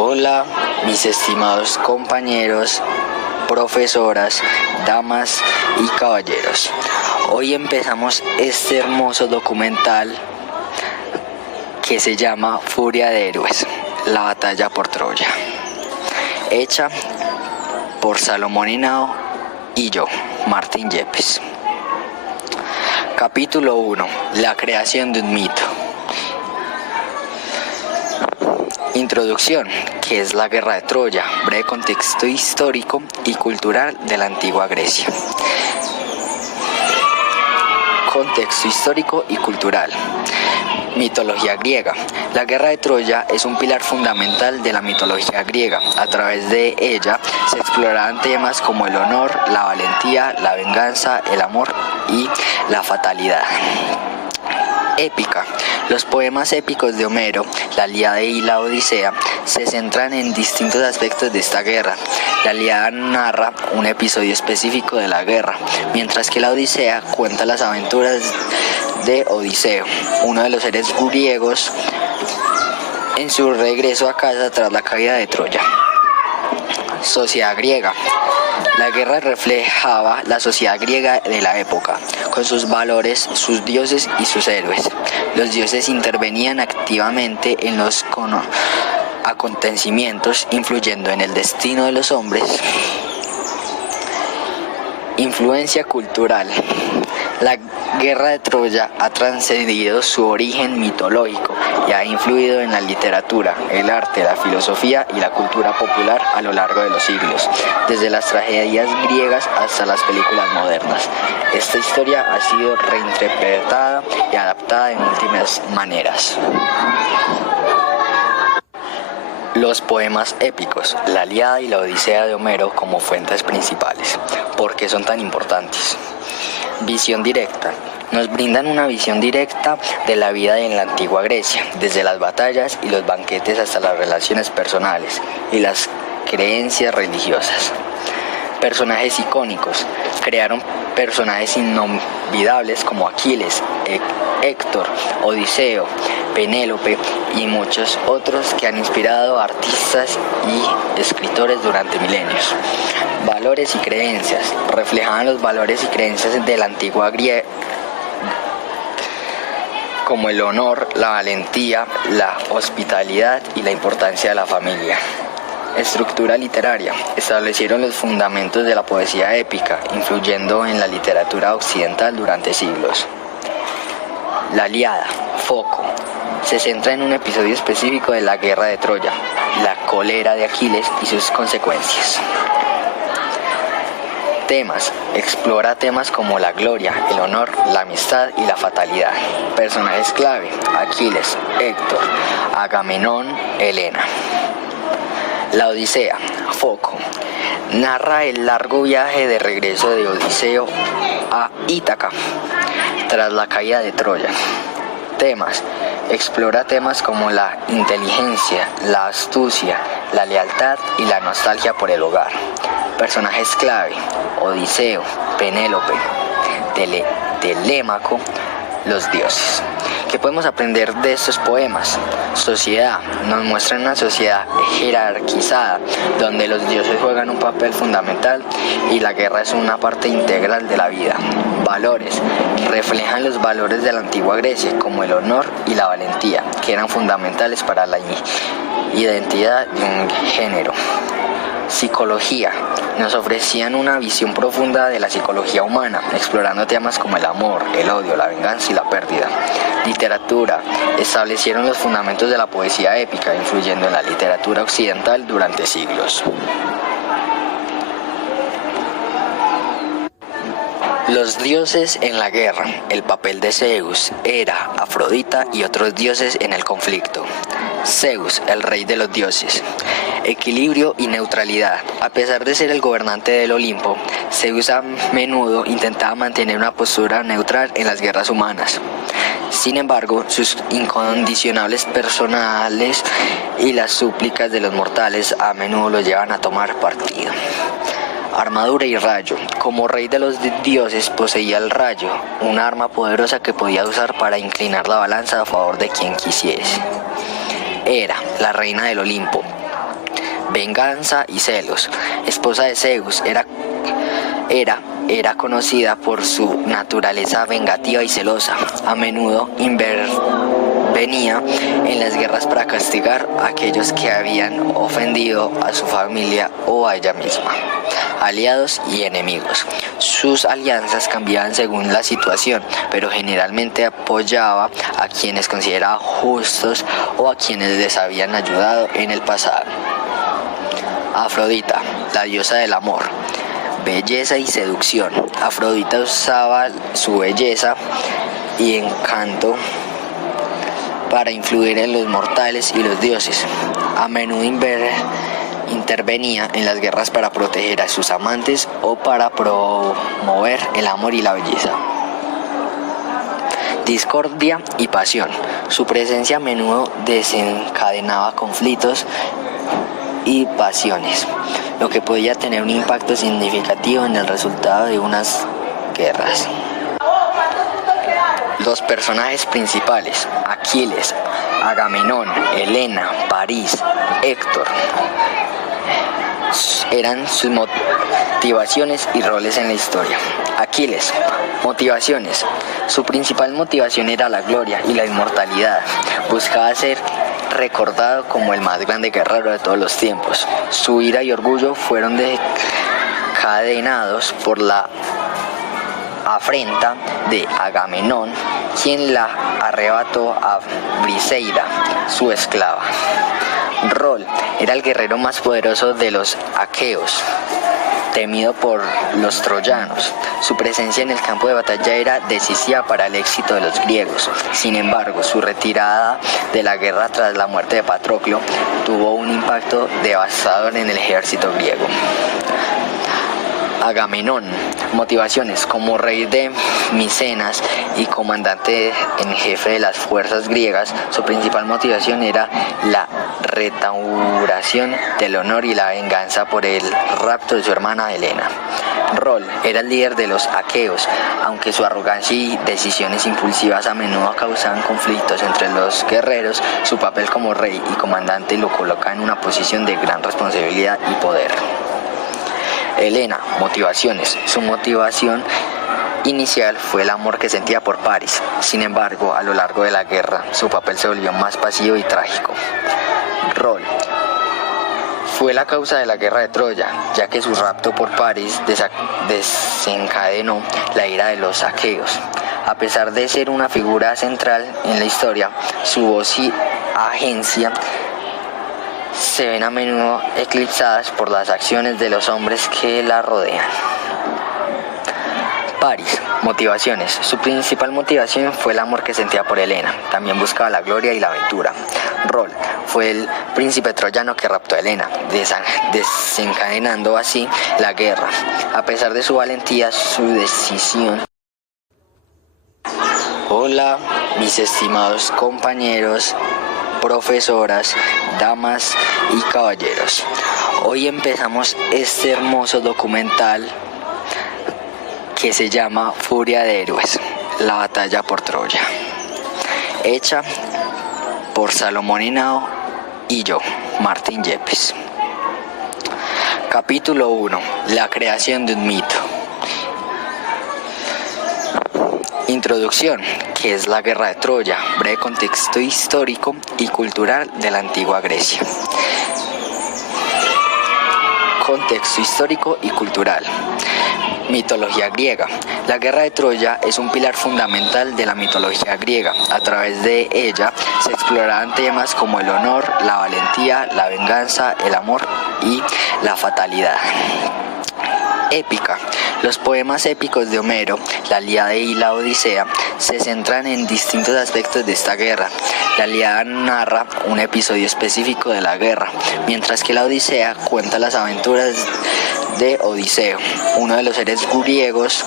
Hola, mis estimados compañeros, profesoras, damas y caballeros. Hoy empezamos este hermoso documental que se llama Furia de Héroes, la batalla por Troya, hecha por Salomón Henao y yo, Martín Yepes. Capítulo 1. La creación de un mito. Introducción, que es la guerra de Troya, breve contexto histórico y cultural de la antigua Grecia. Contexto histórico y cultural. Mitología griega. La guerra de Troya es un pilar fundamental de la mitología griega. A través de ella se explorarán temas como el honor, la valentía, la venganza, el amor y la fatalidad. Épica. Los poemas épicos de Homero, la Ilíada y la Odisea, se centran en distintos aspectos de esta guerra. La Ilíada narra un episodio específico de la guerra, mientras que la Odisea cuenta las aventuras de Odiseo, uno de los héroes griegos, en su regreso a casa tras la caída de Troya. Sociedad griega. La guerra reflejaba la sociedad griega de la época, con sus valores, sus dioses y sus héroes. Los dioses intervenían activamente en los acontecimientos, influyendo en el destino de los hombres. Influencia cultural. La guerra de Troya ha trascendido su origen mitológico y ha influido en la literatura, el arte, la filosofía y la cultura popular a lo largo de los siglos, desde las tragedias griegas hasta las películas modernas. Esta historia ha sido reinterpretada y adaptada de múltiples maneras. Los poemas épicos, la Ilíada y la Odisea de Homero como fuentes principales. ¿Por qué son tan importantes? Visión directa. Nos brindan una visión directa de la vida en la antigua Grecia, desde las batallas y los banquetes hasta las relaciones personales y las creencias religiosas. Personajes icónicos. Crearon personajes inolvidables como Aquiles, Héctor, Odiseo, Penélope y muchos otros que han inspirado a artistas y escritores durante milenios. Valores y creencias. Reflejaban los valores y creencias de la antigua Griega, como el honor, la valentía, la hospitalidad y la importancia de la familia. Estructura literaria. Establecieron los fundamentos de la poesía épica, influyendo en la literatura occidental durante siglos. La Ilíada, foco. Se centra en un episodio específico de la guerra de Troya, la cólera de Aquiles y sus consecuencias. Temas. Explora temas como la gloria, el honor, la amistad y la fatalidad. Personajes clave. Aquiles, Héctor, Agamenón, Helena. La Odisea, foco. Narra el largo viaje de regreso de Odiseo a Ítaca, tras la caída de Troya. Temas. Explora temas como la inteligencia, la astucia, la lealtad y la nostalgia por el hogar. Personajes clave. Odiseo, Penélope, Telémaco, los dioses. ¿Qué podemos aprender de estos poemas? Sociedad. Nos muestran una sociedad jerarquizada, donde los dioses juegan un papel fundamental y la guerra es una parte integral de la vida. Valores. Reflejan los valores de la antigua Grecia, como el honor y la valentía, que eran fundamentales para la identidad de un género. Psicología. Nos ofrecían una visión profunda de la psicología humana, explorando temas como el amor, el odio, la venganza y la pérdida. Literatura. Establecieron los fundamentos de la poesía épica, influyendo en la literatura occidental durante siglos. Los dioses en la guerra. El papel de Zeus, Hera, Afrodita y otros dioses en el conflicto. Zeus, el rey de los dioses. Equilibrio y neutralidad. A pesar de ser el gobernante del Olimpo, Zeus a menudo intentaba mantener una postura neutral en las guerras humanas. Sin embargo, sus incondicionables personales y las súplicas de los mortales a menudo lo llevan a tomar partido. Armadura y rayo. Como rey de los dioses poseía el rayo, un arma poderosa que podía usar para inclinar la balanza a favor de quien quisiese. Hera, la reina del Olimpo. venganza y celos. Esposa de Zeus, era conocida por su naturaleza vengativa y celosa. A menudo intervenía en las guerras para castigar a aquellos que habían ofendido a su familia o a ella misma. Aliados y enemigos. Sus alianzas cambiaban según la situación, pero generalmente apoyaba a quienes consideraba justos o a quienes les habían ayudado en el pasado. Afrodita, la diosa del amor. Belleza y seducción. Afrodita usaba su belleza y encanto para influir en los mortales y los dioses. A menudo intervenía en las guerras para proteger a sus amantes o para promover el amor y la belleza. Discordia y pasión. Su presencia a menudo desencadenaba conflictos y pasiones, lo que podía tener un impacto significativo en el resultado de unas guerras. Los personajes principales: Aquiles, Agamenón, Helena, París, Héctor, eran sus motivaciones y roles en la historia. Aquiles. Motivaciones. Su principal motivación era la gloria y la inmortalidad. Buscaba ser recordado como el más grande guerrero de todos los tiempos. Su ira y orgullo fueron desencadenados por la afrenta de Agamenón, quien la arrebató a Briseida, su esclava. Rol. Era el guerrero más poderoso de los aqueos, temido por los troyanos. Su presencia en el campo de batalla era decisiva para el éxito de los griegos. Sin embargo, su retirada de la guerra tras la muerte de Patroclo tuvo un impacto devastador en el ejército griego. Agamenón. Motivaciones. Como rey de Micenas y comandante en jefe de las fuerzas griegas, su principal motivación era la restauración del honor y la venganza por el rapto de su hermana Helena. Rol. Era el líder de los aqueos, aunque su arrogancia y decisiones impulsivas a menudo causaban conflictos entre los guerreros. Su papel como rey y comandante lo coloca en una posición de gran responsabilidad y poder. Helena. Motivaciones. Su motivación inicial fue el amor que sentía por París. Sin embargo, a lo largo de la guerra, su papel se volvió más pasivo y trágico. Rol. Fue la causa de la guerra de Troya, ya que su rapto por París desencadenó la ira de los aqueos. A pesar de ser una figura central en la historia, su voz y agencia se ven a menudo eclipsadas por las acciones de los hombres que la rodean. París. Motivaciones. Su principal motivación fue el amor que sentía por Helena. También buscaba la gloria y la aventura. Rol. Fue el príncipe troyano que raptó a Helena, desencadenando así la guerra. A pesar de su valentía, su decisión. Hola, mis estimados compañeros, profesoras, damas y caballeros. Hoy empezamos este hermoso documental que se llama Furia de Héroes, la batalla por Troya, hecha por Salomón Henao y yo, Martín Yepes. Capítulo 1. La creación de un mito. Introducción. ¿Qué es la guerra de Troya? Breve contexto histórico y cultural de la antigua Grecia. Contexto histórico y cultural. Mitología griega. La guerra de Troya es un pilar fundamental de la mitología griega. A través de ella se exploraban temas como el honor, la valentía, la venganza, el amor y la fatalidad. Épica. Los poemas épicos de Homero, la Ilíada y la Odisea, se centran en distintos aspectos de esta guerra. La Ilíada narra un episodio específico de la guerra, mientras que la Odisea cuenta las aventuras de Odiseo, uno de los héroes griegos,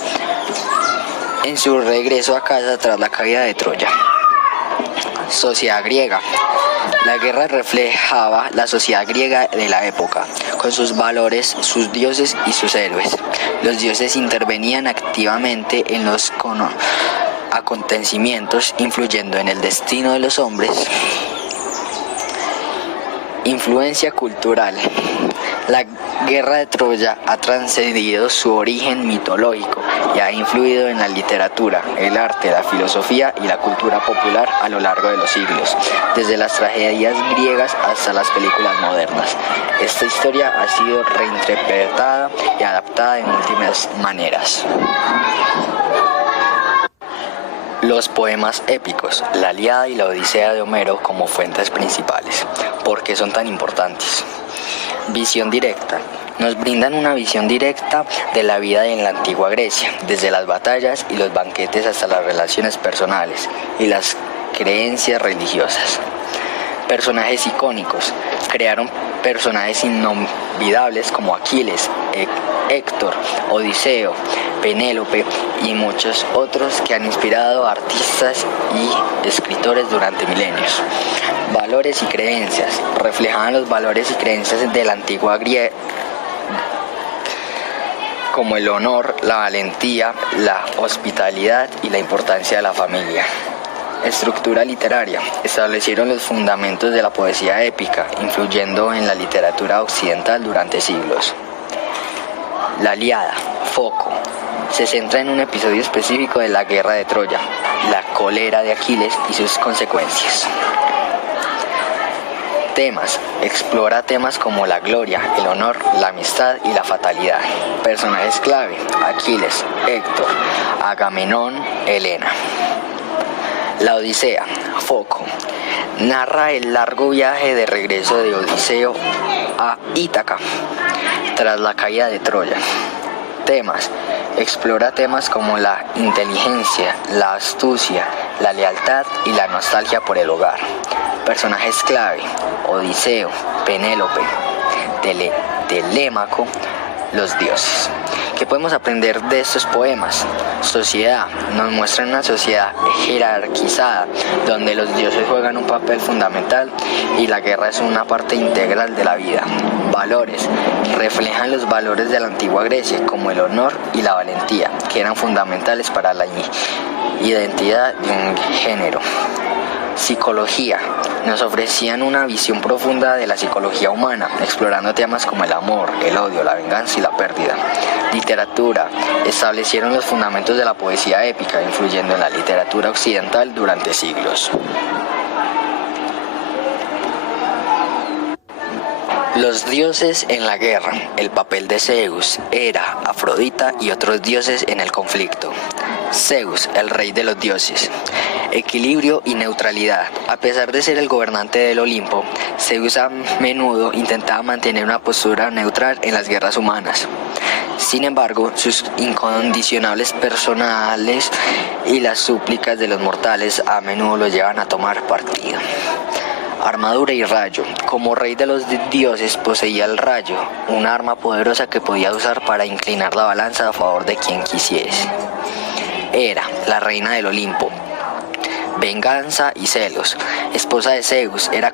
en su regreso a casa tras la caída de Troya. Sociedad griega. La guerra reflejaba la sociedad griega de la época, con sus valores, sus dioses y sus héroes. Los dioses intervenían activamente en los acontecimientos, influyendo en el destino de los hombres. Influencia cultural. La guerra de Troya ha trascendido su origen mitológico y ha influido en la literatura, el arte, la filosofía y la cultura popular a lo largo de los siglos, desde las tragedias griegas hasta las películas modernas. Esta historia ha sido reinterpretada y adaptada de múltiples maneras. Los poemas épicos, la Ilíada y la Odisea de Homero como fuentes principales. ¿Por qué son tan importantes? Visión directa. Nos brindan una visión directa de la vida en la antigua Grecia, desde las batallas y los banquetes hasta las relaciones personales y las creencias religiosas. Personajes icónicos. Crearon personajes inolvidables como Aquiles, Héctor, Odiseo, Penélope y muchos otros que han inspirado a artistas y escritores durante milenios. Valores y creencias. Reflejaban los valores y creencias de la antigua griega como el honor, la valentía, la hospitalidad y la importancia de la familia. Estructura literaria. Establecieron los fundamentos de la poesía épica, influyendo en la literatura occidental durante siglos. La Ilíada, foco. Se centra en un episodio específico de la guerra de Troya, la cólera de Aquiles y sus consecuencias. Temas. Explora temas como la gloria, el honor, la amistad y la fatalidad. Personajes clave. Aquiles, Héctor, Agamenón, Helena. La Odisea, foco. Narra el largo viaje de regreso de Odiseo a Ítaca, tras la caída de Troya. Temas. Explora temas como la inteligencia, la astucia, la lealtad y la nostalgia por el hogar. Personajes clave. Odiseo, Penélope, Telémaco, los dioses. ¿Qué podemos aprender de estos poemas? Sociedad. Nos muestran una sociedad jerarquizada, donde los dioses juegan un papel fundamental y la guerra es una parte integral de la vida. Valores. Reflejan los valores de la antigua Grecia, como el honor y la valentía, que eran fundamentales para la identidad de un género. Psicología. Nos ofrecían una visión profunda de la psicología humana, explorando temas como el amor, el odio, la venganza y la pérdida. Literatura. Establecieron los fundamentos de la poesía épica, influyendo en la literatura occidental durante siglos. Los dioses en la guerra, el papel de Zeus, Hera, Afrodita y otros dioses en el conflicto. Zeus, el rey de los dioses. Equilibrio y neutralidad. A pesar de ser el gobernante del Olimpo, Zeus a menudo intentaba mantener una postura neutral en las guerras humanas. Sin embargo, sus incondicionales personales y las súplicas de los mortales a menudo lo llevan a tomar partido. Armadura y rayo. Como rey de los dioses poseía el rayo, un arma poderosa que podía usar para inclinar la balanza a favor de quien quisiese. Hera, la reina del Olimpo. Venganza y celos. Esposa de Zeus, era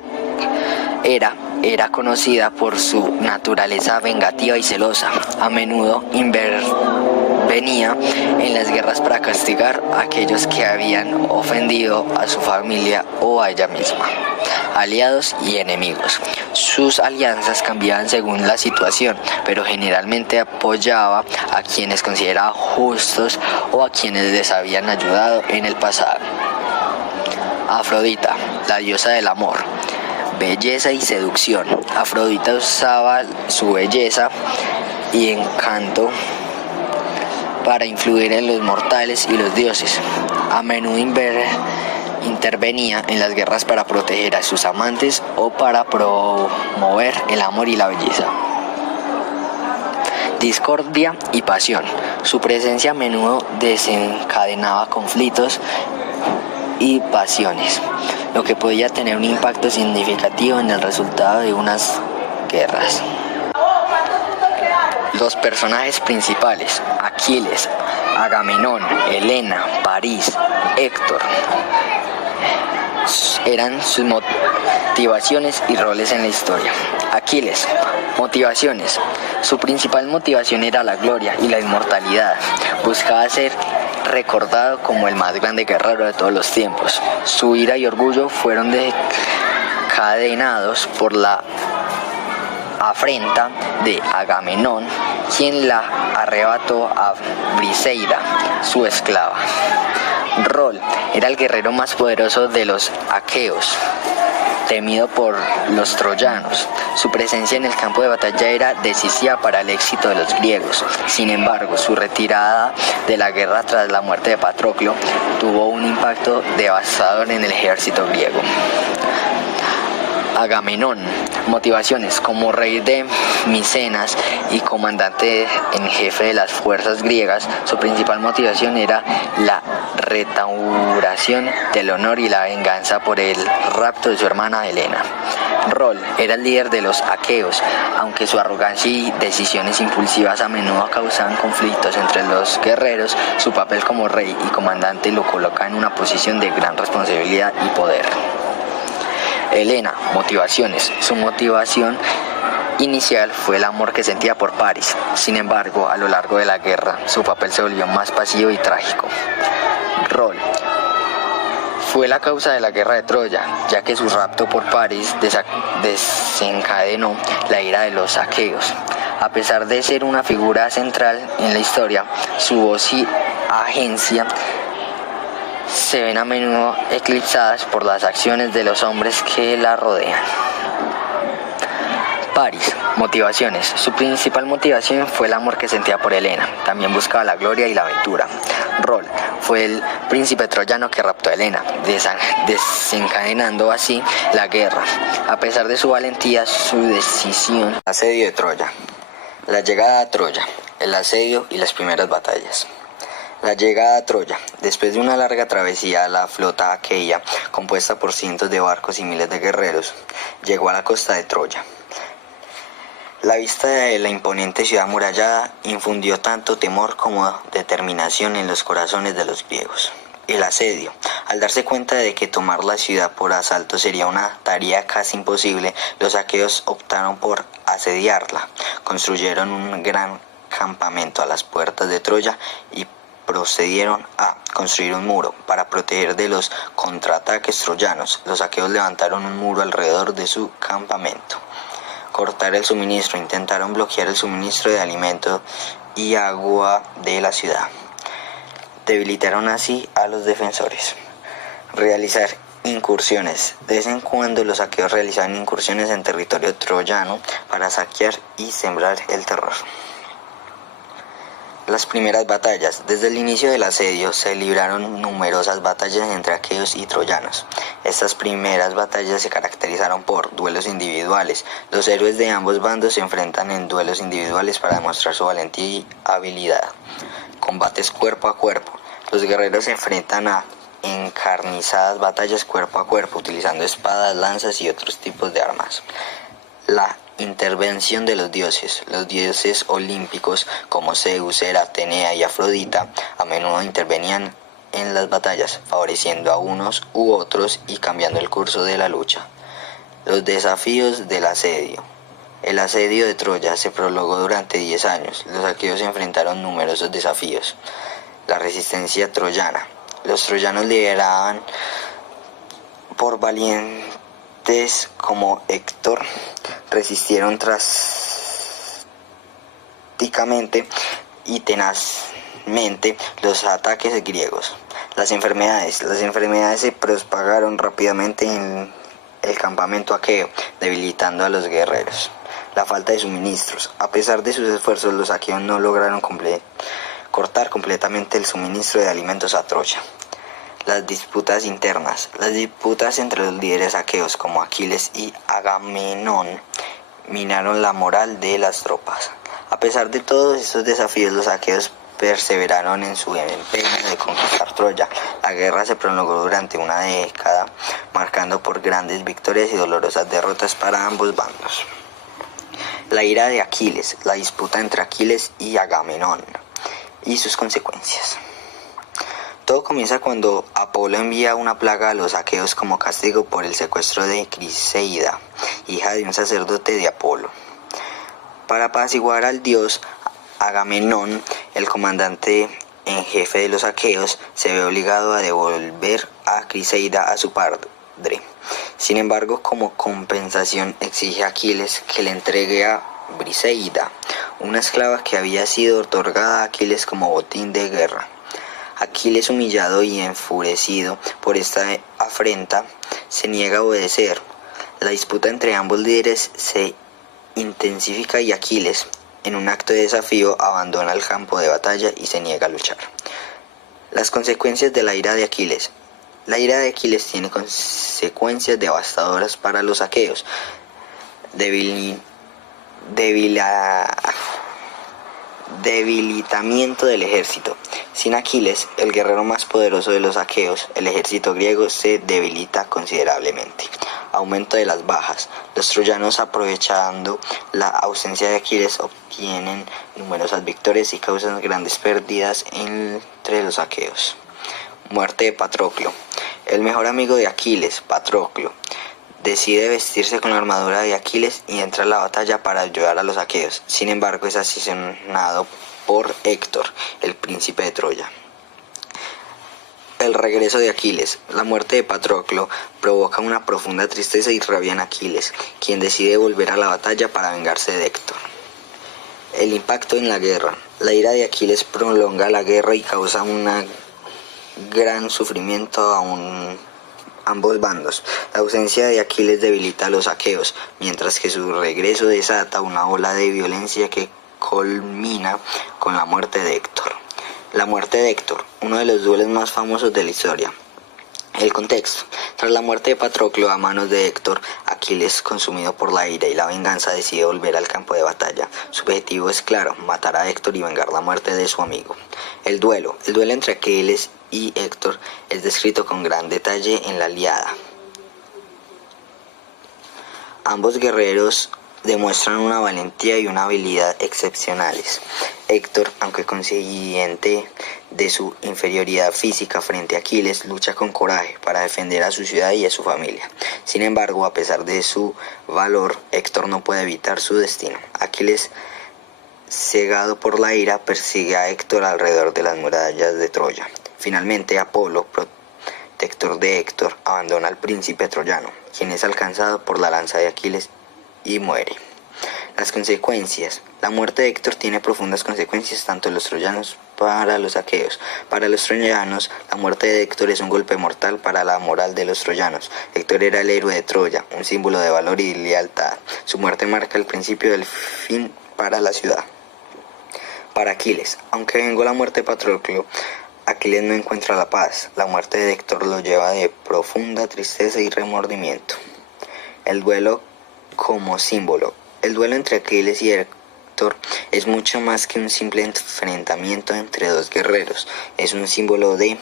conocida por su naturaleza vengativa y celosa. A menudo intervenía en las guerras para castigar a aquellos que habían ofendido a su familia o a ella misma. Aliados y enemigos. Sus alianzas cambiaban según la situación, pero generalmente apoyaba a quienes consideraba justos o a quienes les habían ayudado en el pasado. Afrodita, la diosa del amor. Belleza y seducción. Afrodita usaba su belleza y encanto para influir en los mortales y los dioses. A menudo intervenía en las guerras para proteger a sus amantes o para promover el amor y la belleza. Discordia y pasión. Su presencia a menudo desencadenaba conflictos y pasiones, lo que podía tener un impacto significativo en el resultado de unas guerras. Los personajes principales: Aquiles, Agamenón, Helena, París, Héctor, eran sus motivaciones y roles en la historia. Aquiles. Motivaciones. Su principal motivación era la gloria y la inmortalidad. Buscaba ser recordado como el más grande guerrero de todos los tiempos. Su ira y orgullo fueron encadenados por la afrenta de Agamenón, quien la arrebató a Briseida, su esclava. Rol era el guerrero más poderoso de los aqueos, temido por los troyanos. Su presencia en el campo de batalla era decisiva para el éxito de los griegos. Sin embargo, su retirada de la guerra tras la muerte de Patroclo tuvo un impacto devastador en el ejército griego. Agamenón. Motivaciones. Como rey de Micenas y comandante en jefe de las fuerzas griegas, su principal motivación era la restauración del honor y la venganza por el rapto de su hermana Helena. Rol era el líder de los aqueos, aunque su arrogancia y decisiones impulsivas a menudo causaban conflictos entre los guerreros. Su papel como rey y comandante lo coloca en una posición de gran responsabilidad y poder. Helena, motivaciones. Su motivación inicial fue el amor que sentía por Paris. Sin embargo, a lo largo de la guerra, su papel se volvió más pasivo y trágico. Rol. Fue la causa de la guerra de Troya, ya que su rapto por Paris desencadenó la ira de los aqueos. A pesar de ser una figura central en la historia, su voz y agencia se ven a menudo eclipsadas por las acciones de los hombres que la rodean. Paris, motivaciones. Su principal motivación fue el amor que sentía por Helena. También buscaba la gloria y la aventura. Rol, fue el príncipe troyano que raptó a Helena, desencadenando así la guerra. A pesar de su valentía, su decisión. Asedio de Troya. La llegada a Troya, el asedio y las primeras batallas. La llegada a Troya. Después de una larga travesía, la flota aquea, compuesta por cientos de barcos y miles de guerreros, llegó a la costa de Troya. La vista de la imponente ciudad amurallada infundió tanto temor como determinación en los corazones de los griegos. El asedio. Al darse cuenta de que tomar la ciudad por asalto sería una tarea casi imposible, los aqueos optaron por asediarla. Construyeron un gran campamento a las puertas de Troya y procedieron a construir un muro para proteger de los contraataques troyanos. Los aqueos levantaron un muro alrededor de su campamento. Cortar el suministro. Intentaron bloquear el suministro de alimentos y agua de la ciudad. Debilitaron así a los defensores. Realizar incursiones. De vez en cuando los aqueos realizaban incursiones en territorio troyano para saquear y sembrar el terror. Las primeras batallas. Desde el inicio del asedio se libraron numerosas batallas entre aqueos y troyanos. Estas primeras batallas se caracterizaron por duelos individuales. Los héroes de ambos bandos se enfrentan en duelos individuales para demostrar su valentía y habilidad. Combates cuerpo a cuerpo. Los guerreros se enfrentan a encarnizadas batallas cuerpo a cuerpo, utilizando espadas, lanzas y otros tipos de armas. La intervención de los dioses. Los dioses olímpicos como Zeus, Hera, Atenea y Afrodita a menudo intervenían en las batallas, favoreciendo a unos u otros y cambiando el curso de la lucha. Los desafíos del asedio. El asedio de Troya se prolongó durante 10 años. Los aqueos enfrentaron numerosos desafíos. La resistencia troyana. Los troyanos lideraban por valientes como Héctor, resistieron drásticamente y tenazmente los ataques griegos. Las enfermedades se propagaron rápidamente en el campamento aqueo, debilitando a los guerreros. La falta de suministros. A pesar de sus esfuerzos, los aqueos no lograron cortar completamente el suministro de alimentos a Troya. Las disputas internas. Las disputas entre los líderes aqueos como Aquiles y Agamenón minaron la moral de las tropas. A pesar de todos estos desafíos, los aqueos perseveraron en su empeño de conquistar Troya. La guerra se prolongó durante una década, marcando por grandes victorias y dolorosas derrotas para ambos bandos. La ira de Aquiles. La disputa entre Aquiles y Agamenón y sus consecuencias. Todo comienza cuando Apolo envía una plaga a los aqueos como castigo por el secuestro de Criseida, hija de un sacerdote de Apolo. Para apaciguar al dios, Agamenón, el comandante en jefe de los aqueos, se ve obligado a devolver a Criseida a su padre. Sin embargo, como compensación exige a Aquiles que le entregue a Briseida, una esclava que había sido otorgada a Aquiles como botín de guerra. Aquiles, humillado y enfurecido por esta afrenta, se niega a obedecer. La disputa entre ambos líderes se intensifica y Aquiles, en un acto de desafío, abandona el campo de batalla y se niega a luchar. Las consecuencias de la ira de Aquiles. La ira de Aquiles tiene consecuencias devastadoras para los aqueos. Debilitamiento del ejército. Sin Aquiles, el guerrero más poderoso de los aqueos, el ejército griego se debilita considerablemente. Aumento de las bajas. Los troyanos, aprovechando la ausencia de Aquiles, obtienen numerosas victorias y causan grandes pérdidas entre los aqueos. Muerte de Patroclo. El mejor amigo de Aquiles, Patroclo, decide vestirse con la armadura de Aquiles y entra a la batalla para ayudar a los aqueos. Sin embargo, es asesinado por Héctor, el príncipe de Troya. El regreso de Aquiles. La muerte de Patroclo provoca una profunda tristeza y rabia en Aquiles, quien decide volver a la batalla para vengarse de Héctor. El impacto en la guerra. La ira de Aquiles prolonga la guerra y causa un gran sufrimiento a ambos bandos. La ausencia de Aquiles debilita a los aqueos, mientras que su regreso desata una ola de violencia que culmina con la muerte de Héctor. La muerte de Héctor, uno de los duelos más famosos de la historia. El contexto. Tras la muerte de Patroclo a manos de Héctor, Aquiles, consumido por la ira y la venganza, decide volver al campo de batalla. Su objetivo es claro: matar a Héctor y vengar la muerte de su amigo. El duelo entre Aquiles y Héctor es descrito con gran detalle en la Ilíada. Ambos guerreros demuestran una valentía y una habilidad excepcionales. Héctor, aunque consciente de su inferioridad física frente a Aquiles, lucha con coraje para defender a su ciudad y a su familia. Sin embargo, a pesar de su valor, Héctor no puede evitar su destino. Aquiles, cegado por la ira, persigue a Héctor alrededor de las murallas de Troya. Finalmente, Apolo, protector de Héctor, abandona al príncipe troyano, quien es alcanzado por la lanza de Aquiles y muere. Las consecuencias. La muerte de Héctor tiene profundas consecuencias tanto en los troyanos para los aqueos. Para los troyanos, la muerte de Héctor es un golpe mortal para la moral de los troyanos. Héctor era el héroe de Troya, un símbolo de valor y lealtad. Su muerte marca el principio del fin para la ciudad. Para Aquiles, aunque vengó la muerte de Patroclo, Aquiles no encuentra la paz. La muerte de Héctor lo lleva de profunda tristeza y remordimiento. El duelo como símbolo. El duelo entre Aquiles y Héctor es mucho más que un simple enfrentamiento entre dos guerreros. Es un símbolo de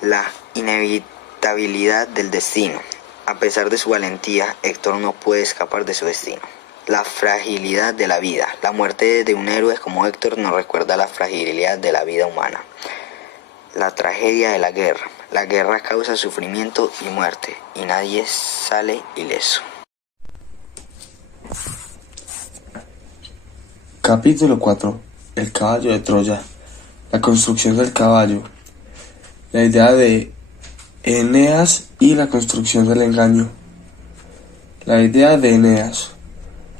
la inevitabilidad del destino. A pesar de su valentía, Héctor no puede escapar de su destino. La fragilidad de la vida. La muerte de un héroe como Héctor nos recuerda la fragilidad de la vida humana. La tragedia de la guerra. La guerra causa sufrimiento y muerte, y nadie sale ileso. Capítulo 4. El caballo de Troya. La construcción del caballo. La idea de Eneas y la construcción del engaño. La idea de Eneas.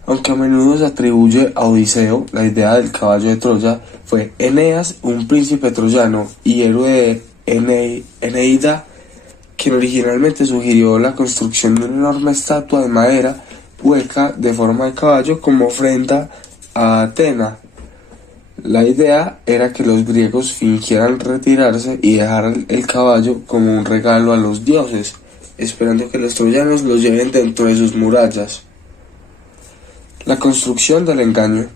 Aunque a menudo se atribuye a Odiseo, la idea del caballo de Troya fue Eneas, un príncipe troyano y héroe de Eneida, quien originalmente sugirió la construcción de una enorme estatua de madera hueca de forma de caballo como ofrenda a Atena. La idea era que los griegos fingieran retirarse y dejaran el caballo como un regalo a los dioses, esperando que los troyanos lo lleven dentro de sus murallas. La construcción del engaño.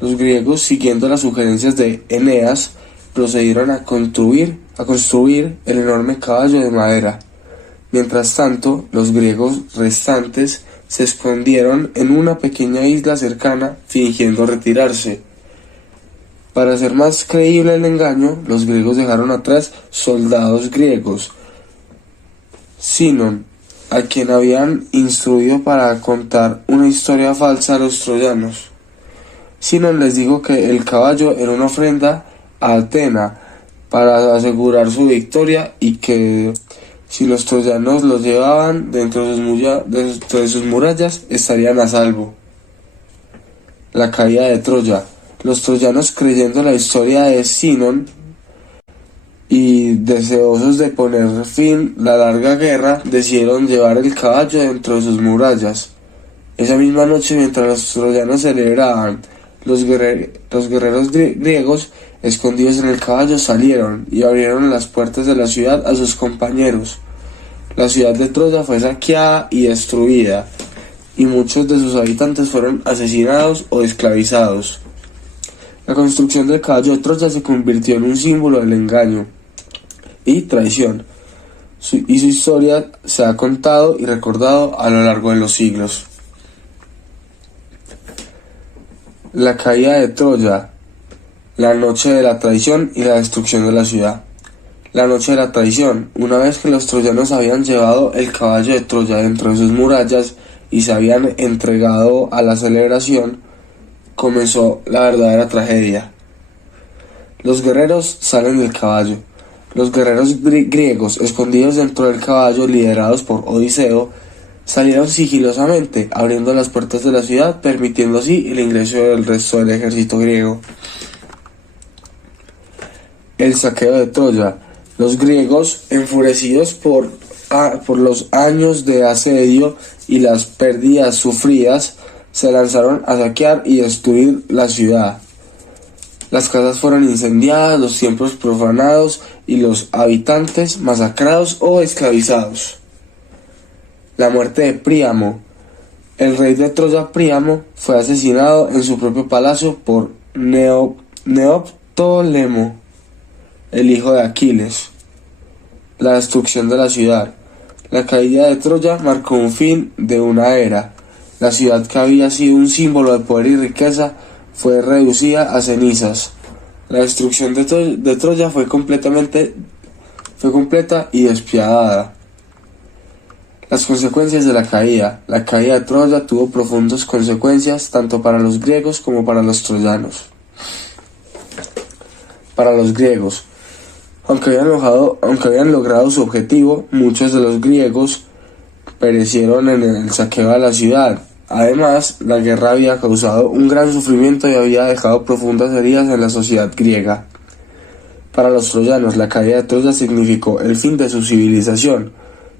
Los griegos, siguiendo las sugerencias de Eneas, procedieron a construir el enorme caballo de madera. Mientras tanto, los griegos restantes se escondieron en una pequeña isla cercana, fingiendo retirarse. Para hacer más creíble el engaño, los griegos dejaron atrás soldados griegos. Sinon, a quien habían instruido para contar una historia falsa a los troyanos. Sinon les dijo que el caballo era una ofrenda a Atena para asegurar su victoria y que Si los troyanos los llevaban dentro de sus murallas, estarían a salvo. La caída de Troya. Los troyanos, creyendo la historia de Zinón y deseosos de poner fin a la larga guerra, decidieron llevar el caballo dentro de sus murallas. Esa misma noche, mientras los troyanos celebraban, los guerreros griegos, escondidos en el caballo, salieron y abrieron las puertas de la ciudad a sus compañeros. La ciudad de Troya fue saqueada y destruida, y muchos de sus habitantes fueron asesinados o esclavizados. La construcción del caballo de Troya se convirtió en un símbolo del engaño y traición, y su historia se ha contado y recordado a lo largo de los siglos. La caída de Troya, la noche de la traición y la destrucción de la ciudad. La noche de la traición. Una vez que los troyanos habían llevado el caballo de Troya dentro de sus murallas y se habían entregado a la celebración, comenzó la verdadera tragedia. Los guerreros salen del caballo. Los guerreros griegos, escondidos dentro del caballo, liderados por Odiseo, salieron sigilosamente, abriendo las puertas de la ciudad, permitiendo así el ingreso del resto del ejército griego. El saqueo de Troya. Los griegos, enfurecidos por los años de asedio y las pérdidas sufridas, se lanzaron a saquear y destruir la ciudad. Las casas fueron incendiadas, los templos profanados y los habitantes masacrados o esclavizados. La muerte de Príamo. El rey de Troya, Príamo, fue asesinado en su propio palacio por Neoptólemo, el hijo de Aquiles. La destrucción de la ciudad. La caída de Troya marcó un fin de una era. La ciudad, que había sido un símbolo de poder y riqueza, fue reducida a cenizas. La destrucción de Troya fue completa y despiadada. Las consecuencias de la caída. La caída de Troya tuvo profundas consecuencias tanto para los griegos como para los troyanos. Para los griegos, aunque habían logrado su objetivo, muchos de los griegos perecieron en el saqueo de la ciudad. Además, la guerra había causado un gran sufrimiento y había dejado profundas heridas en la sociedad griega. Para los troyanos, la caída de Troya significó el fin de su civilización.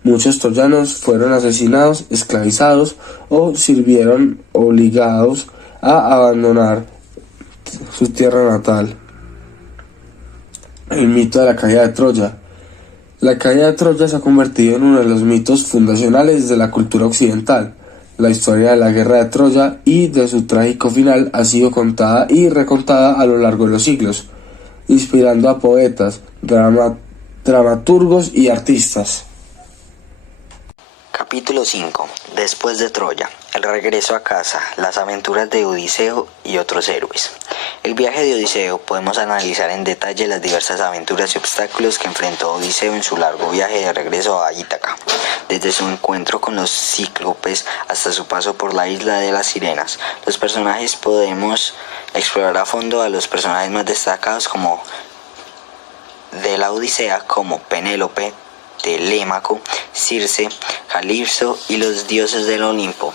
Muchos troyanos fueron asesinados, esclavizados o sirvieron obligados a abandonar su tierra natal. El mito de la caída de Troya. La caída de Troya se ha convertido en uno de los mitos fundacionales de la cultura occidental. La historia de la guerra de Troya y de su trágico final ha sido contada y recontada a lo largo de los siglos, inspirando a poetas, dramaturgos y artistas. Capítulo 5. Después de Troya. El regreso a casa, las aventuras de Odiseo y otros héroes. El viaje de Odiseo. Podemos analizar en detalle las diversas aventuras y obstáculos que enfrentó Odiseo en su largo viaje de regreso a Ítaca, desde su encuentro con los cíclopes hasta su paso por la isla de las sirenas. Los personajes. Podemos explorar a fondo a los personajes más destacados como de la Odisea, como Penélope, Telémaco, Circe, Calipso y los dioses del Olimpo,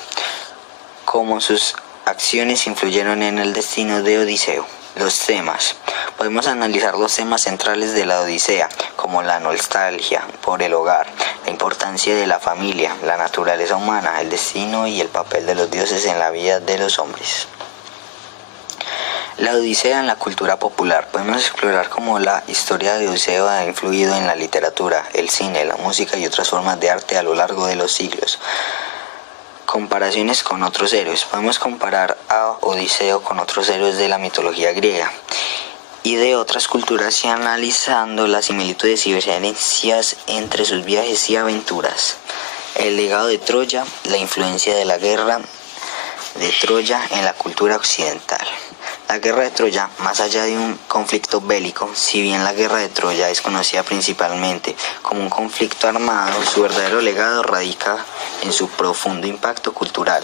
cómo sus acciones influyeron en el destino de Odiseo. Los temas. Podemos analizar los temas centrales de la Odisea, como la nostalgia por el hogar, la importancia de la familia, la naturaleza humana, el destino y el papel de los dioses en la vida de los hombres. La Odisea en la cultura popular. Podemos explorar cómo la historia de Odiseo ha influido en la literatura, el cine, la música y otras formas de arte a lo largo de los siglos. Comparaciones con otros héroes. Podemos comparar a Odiseo con otros héroes de la mitología griega y de otras culturas, y analizando las similitudes y diferencias entre sus viajes y aventuras. El legado de Troya, la influencia de la guerra de Troya en la cultura occidental. La guerra de Troya, más allá de un conflicto bélico, si bien la guerra de Troya es conocida principalmente como un conflicto armado, su verdadero legado radica en su profundo impacto cultural.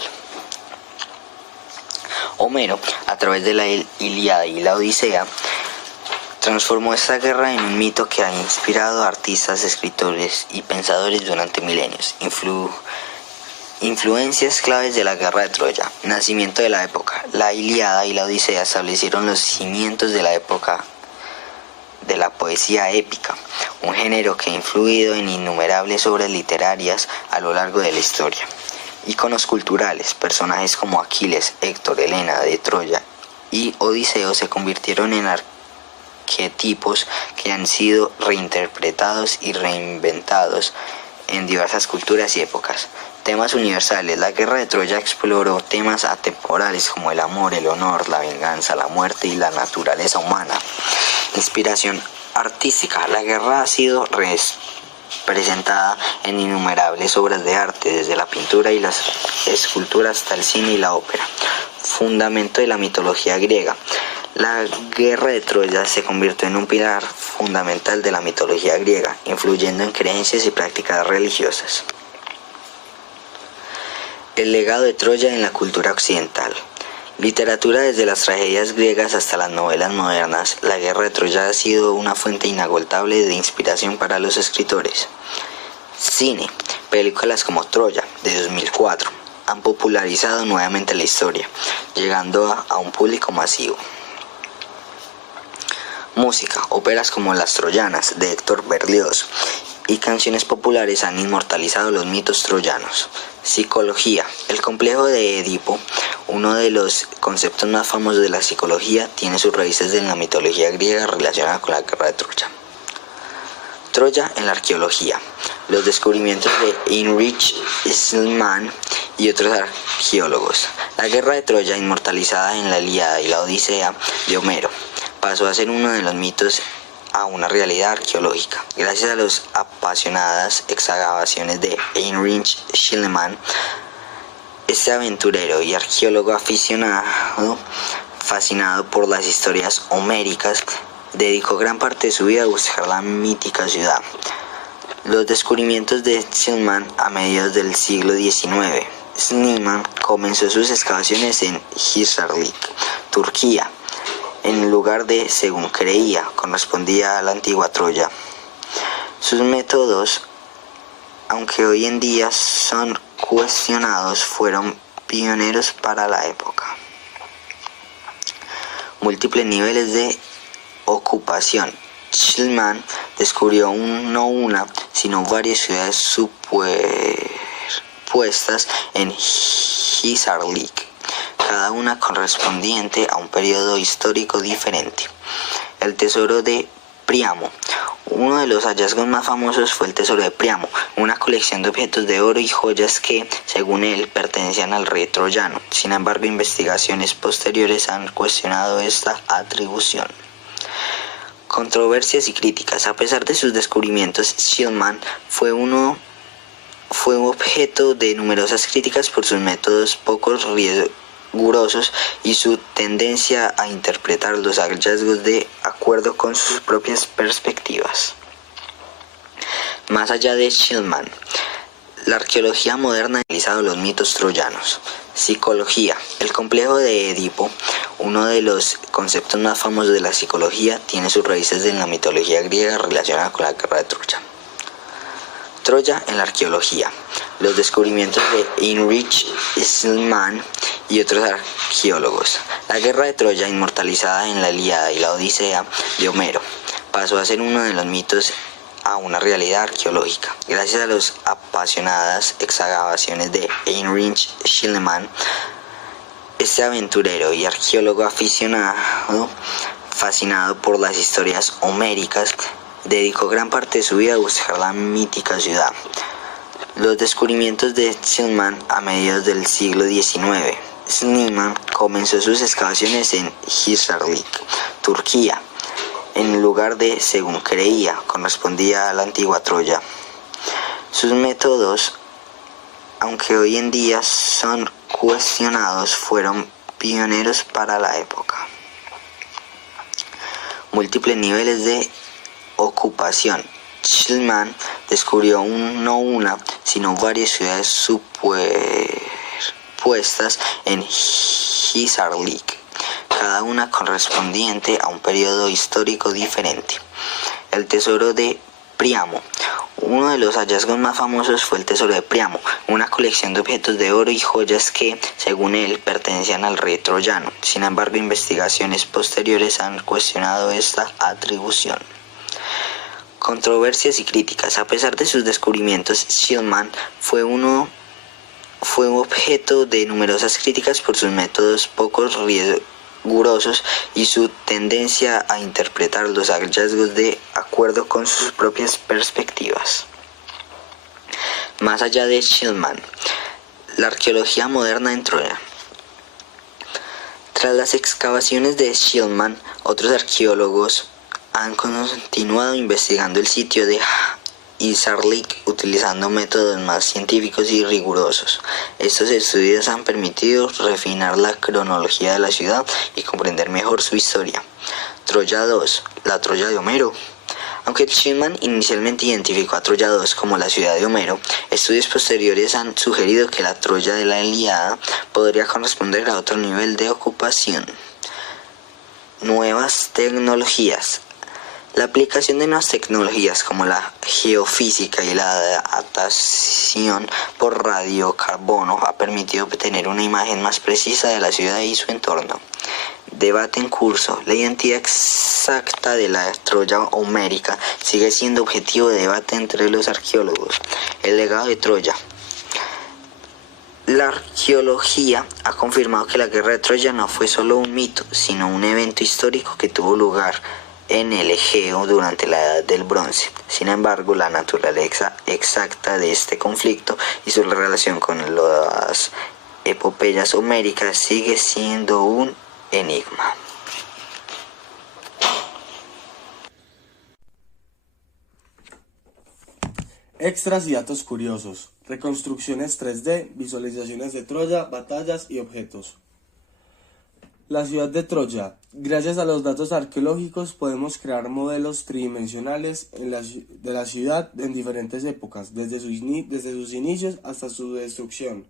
Homero, a través de la Ilíada y la Odisea, Transformó esta guerra en un mito que ha inspirado a artistas, escritores y pensadores durante milenios. Influencias claves de la guerra de Troya. Nacimiento de la época. La Ilíada y la Odisea establecieron los cimientos de la época de la poesía épica, un género que ha influido en innumerables obras literarias a lo largo de la historia. Íconos culturales. Personajes como Aquiles, Héctor, Helena de Troya y Odiseo se convirtieron en arquetipos que han sido reinterpretados y reinventados en diversas culturas y épocas. Temas universales. La guerra de Troya exploró temas atemporales como el amor, el honor, la venganza, la muerte y la naturaleza humana. Inspiración artística. La guerra ha sido representada en innumerables obras de arte, desde la pintura y las esculturas hasta el cine y la ópera. Fundamento de la mitología griega. La guerra de Troya se convirtió en un pilar fundamental de la mitología griega, influyendo en creencias y prácticas religiosas. El legado de Troya en la cultura occidental. Literatura. Desde las tragedias griegas hasta las novelas modernas, la guerra de Troya ha sido una fuente inagotable de inspiración para los escritores. Cine. Películas como Troya, de 2004, han popularizado nuevamente la historia, llegando a un público masivo. Música. Óperas como Las Troyanas, de Héctor Berlioz, y canciones populares han inmortalizado los mitos troyanos. Psicología. El complejo de Edipo, uno de los conceptos más famosos de la psicología, tiene sus raíces en la mitología griega relacionada con la guerra de Troya. Troya en la arqueología. Los descubrimientos de Heinrich Schliemann y otros arqueólogos. La guerra de Troya, inmortalizada en la Ilíada y la Odisea de Homero, pasó a ser uno de los mitos a una realidad arqueológica. Gracias a las apasionadas excavaciones de Heinrich Schliemann, este aventurero y arqueólogo aficionado, fascinado por las historias homéricas, dedicó gran parte de su vida a buscar la mítica ciudad. Los descubrimientos de Schliemann a mediados del siglo XIX. Schliemann comenzó sus excavaciones en Hisarlik, Turquía, en lugar de, según creía, correspondía a la antigua Troya. Sus métodos, aunque hoy en día son cuestionados, fueron pioneros para la época. Múltiples niveles de ocupación. Schliemann descubrió no una, sino varias ciudades superpuestas en Hisarlik, cada una correspondiente a un periodo histórico diferente. El tesoro de Príamo. Uno de los hallazgos más famosos fue el tesoro de Príamo, una colección de objetos de oro y joyas que, según él, pertenecían al rey troyano. Sin embargo, investigaciones posteriores han cuestionado esta atribución. Controversias y críticas. A pesar de sus descubrimientos, Schliemann fue objeto de numerosas críticas por sus métodos poco rigurosos y su tendencia a interpretar los hallazgos de acuerdo con sus propias perspectivas. Más allá de Schliemann, la arqueología moderna ha analizado los mitos troyanos. Psicología. El complejo de Edipo, uno de los conceptos más famosos de la psicología, tiene sus raíces en la mitología griega relacionada con la guerra de Troya. Troya en la arqueología. Los descubrimientos de Heinrich Schliemann y otros arqueólogos. La guerra de Troya, inmortalizada en la Ilíada y la Odisea de Homero, pasó a ser uno de los mitos a una realidad arqueológica. Gracias a las apasionadas excavaciones de Heinrich Schliemann, este aventurero y arqueólogo aficionado, fascinado por las historias homéricas, dedicó gran parte de su vida a buscar la mítica ciudad. Los descubrimientos de Schliemann a mediados del siglo XIX. Schliemann comenzó sus excavaciones en Hisarlik, Turquía, en lugar de, según creía, correspondía a la antigua Troya. Sus métodos, aunque hoy en día son cuestionados, fueron pioneros para la época. Múltiples niveles de ocupación. Schliemann descubrió no una, sino varias ciudades superpuestas en Hisarlik, cada una correspondiente a un periodo histórico diferente. El tesoro de Príamo. Uno de los hallazgos más famosos fue el tesoro de Príamo, una colección de objetos de oro y joyas que, según él, pertenecían al rey troyano. Sin embargo, investigaciones posteriores han cuestionado esta atribución. Controversias y críticas. A pesar de sus descubrimientos, Schillmann fue objeto de numerosas críticas por sus métodos poco rigurosos y su tendencia a interpretar los hallazgos de acuerdo con sus propias perspectivas. Más allá de Schillmann, la arqueología moderna en Troya. Tras las excavaciones de Schillmann, otros arqueólogos han continuado investigando el sitio de Izarlik utilizando métodos más científicos y rigurosos. Estos estudios han permitido refinar la cronología de la ciudad y comprender mejor su historia. Troya II, la Troya de Homero. Aunque Schillmann inicialmente identificó a Troya II como la ciudad de Homero, estudios posteriores han sugerido que la Troya de la Ilíada podría corresponder a otro nivel de ocupación. Nuevas tecnologías. La aplicación de nuevas tecnologías como la geofísica y la datación por radiocarbono ha permitido obtener una imagen más precisa de la ciudad y su entorno. Debate en curso. La identidad exacta de la Troya homérica sigue siendo objetivo de debate entre los arqueólogos. El legado de Troya. La arqueología ha confirmado que la guerra de Troya no fue solo un mito, sino un evento histórico que tuvo lugar en el Egeo durante la Edad del Bronce. Sin embargo, la naturaleza exacta de este conflicto y su relación con las epopeyas homéricas sigue siendo un enigma. Extras y datos curiosos. Reconstrucciones 3D, visualizaciones de Troya, batallas y objetos. La ciudad de Troya. Gracias a los datos arqueológicos podemos crear modelos tridimensionales de la ciudad en diferentes épocas, desde sus inicios hasta su destrucción.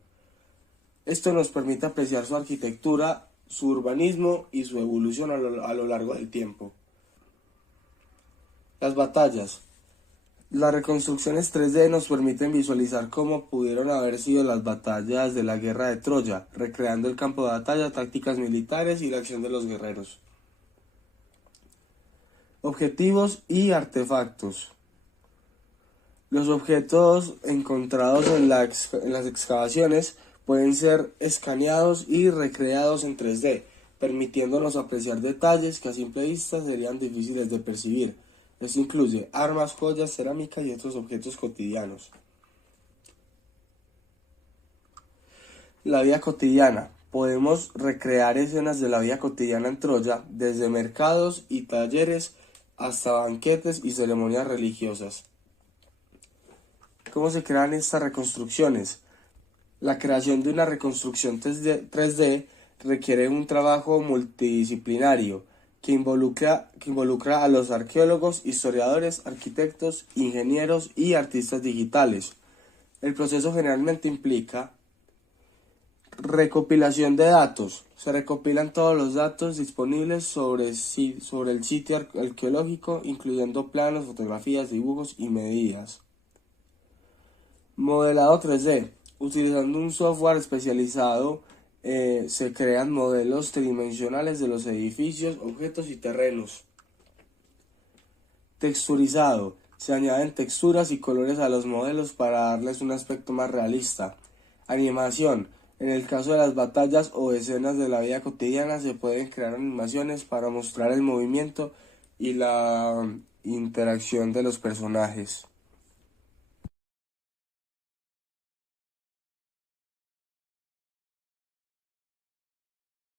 Esto nos permite apreciar su arquitectura, su urbanismo y su evolución a lo largo del tiempo. Las batallas. Las reconstrucciones 3D nos permiten visualizar cómo pudieron haber sido las batallas de la guerra de Troya, recreando el campo de batalla, tácticas militares y la acción de los guerreros. Objetivos y artefactos. Los objetos encontrados en las excavaciones pueden ser escaneados y recreados en 3D, permitiéndonos apreciar detalles que a simple vista serían difíciles de percibir. Esto incluye armas, joyas, cerámica y otros objetos cotidianos. La vida cotidiana. Podemos recrear escenas de la vida cotidiana en Troya, desde mercados y talleres hasta banquetes y ceremonias religiosas. ¿Cómo se crean estas reconstrucciones? La creación de una reconstrucción 3D requiere un trabajo multidisciplinario que involucra a los arqueólogos, historiadores, arquitectos, ingenieros y artistas digitales. El proceso generalmente implica recopilación de datos. Se recopilan todos los datos disponibles sobre el sitio arqueológico, incluyendo planos, fotografías, dibujos y medidas. Modelado 3D. Utilizando un software especializado, se crean modelos tridimensionales de los edificios, objetos y terrenos. Texturizado. Se añaden texturas y colores a los modelos para darles un aspecto más realista. Animación. En el caso de las batallas o escenas de la vida cotidiana se pueden crear animaciones para mostrar el movimiento y la interacción de los personajes.